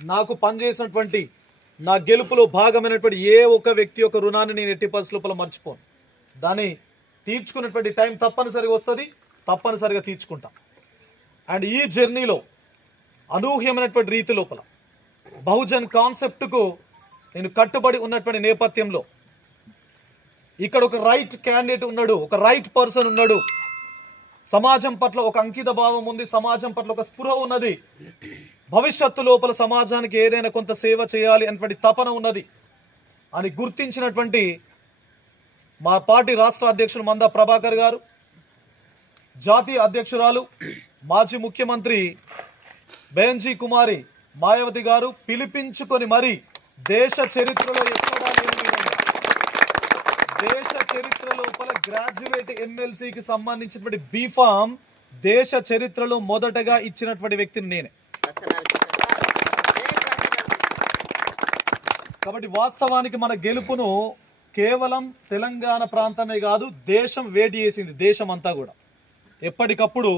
నాకు పనిచేసినటువంటి నా గెలుపులో భాగమైనటువంటి ఏ ఒక్క వ్యక్తి యొక్క రుణాన్ని నేను ఎట్టి పరిస్థితుల మర్చిపోను. దాన్ని తీర్చుకున్నటువంటి టైం తప్పనిసరిగా వస్తుంది, తప్పనిసరిగా తీర్చుకుంటాం. అండ్ ఈ జర్నీలో అనూహ్యమైనటువంటి రీతి లోపల బహుజన్ కాన్సెప్ట్కు నేను కట్టుబడి ఉన్నటువంటి నేపథ్యంలో ఇక్కడ ఒక రైట్ క్యాండిడేట్ ఉన్నాడు, ఒక రైట్ పర్సన్ ఉన్నాడు, సమాజం పట్ల ఒక అంకిత భావం ఉంది, సమాజం పట్ల ఒక స్పృహ ఉన్నది, భవిష్యత్తు లోపల సమాజానికి ఏదైనా కొంత సేవ చేయాలి అనేటువంటి తపన ఉన్నది అని గుర్తించినటువంటి మా పార్టీ రాష్ట్ర అధ్యక్షులు మందా ప్రభాకర్ గారు, జాతీయ అధ్యక్షురాలు మాజీ ముఖ్యమంత్రి బెంజీ కుమారి మాయావతి గారు పిలిపించుకొని మరి దేశ చరిత్రలో ఎక్కడా లేని విధంగా దేశ చరిత్ర లోపల గ్రాడ్యుయేట్ ఎమ్మెల్సీకి సంబంధించినటువంటి బీఫామ్ దేశ చరిత్రలో మొదటగా ఇచ్చినటువంటి వ్యక్తిని నేనే. కాబట్టి వాస్తవానికి మన గెలుపును కేవలం తెలంగాణ ప్రాంతమే కాదు, దేశం వేడి చేసింది, దేశం అంతా కూడా. ఎప్పటికప్పుడు